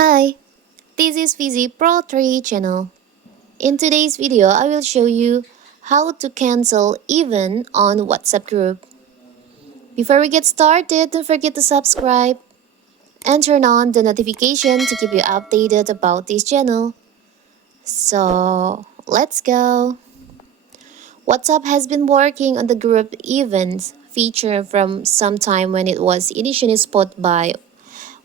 Hi, this is Fizzy Pro 3 channel. In today's video, I will show you how to cancel event on WhatsApp group. Before we get started, don't forget to subscribe and turn on the notification to keep you updated about this channel. So, let's go. WhatsApp has been working on the group events feature from some time when it was initially spotted by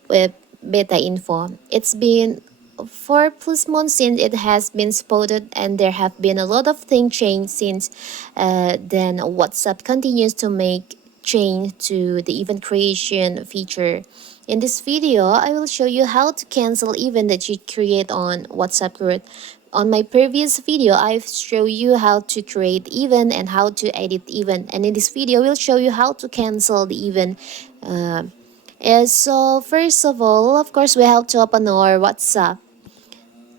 with beta info. It's been 4+ months since it has been spotted, and there have been a lot of things changed since then. WhatsApp continues to make change to the event creation feature. In this video, I will show you how to cancel event that you create on WhatsApp group. On my previous video, I've shown you how to create event and how to edit event, and in this video, we'll show you how to cancel the event. So first of all, of course, we have to open our WhatsApp.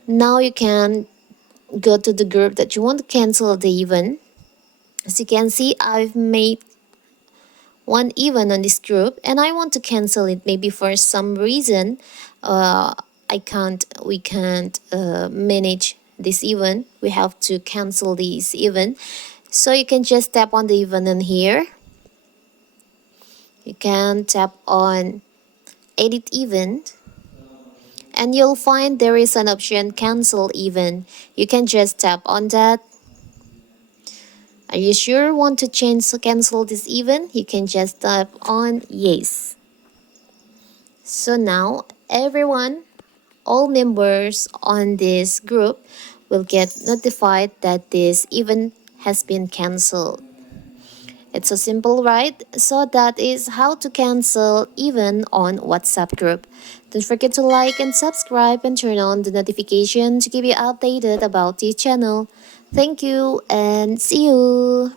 Now you can go to the group that you want to cancel the event. As you can see, I've made one event on this group and I want to cancel it. Maybe for some reason, we can't manage this event. We have to cancel this event. So you can just tap on the event in here. You can tap on edit event, and you'll find there is an option cancel event. You can just tap on that. Are you sure you want to cancel this event? You can just tap on yes. So now everyone, all members on this group will get notified that this event has been canceled. It's so simple, right? So that is how to cancel event on WhatsApp group. Don't forget to like and subscribe and turn on the notification to keep you updated about this channel. Thank you and see you.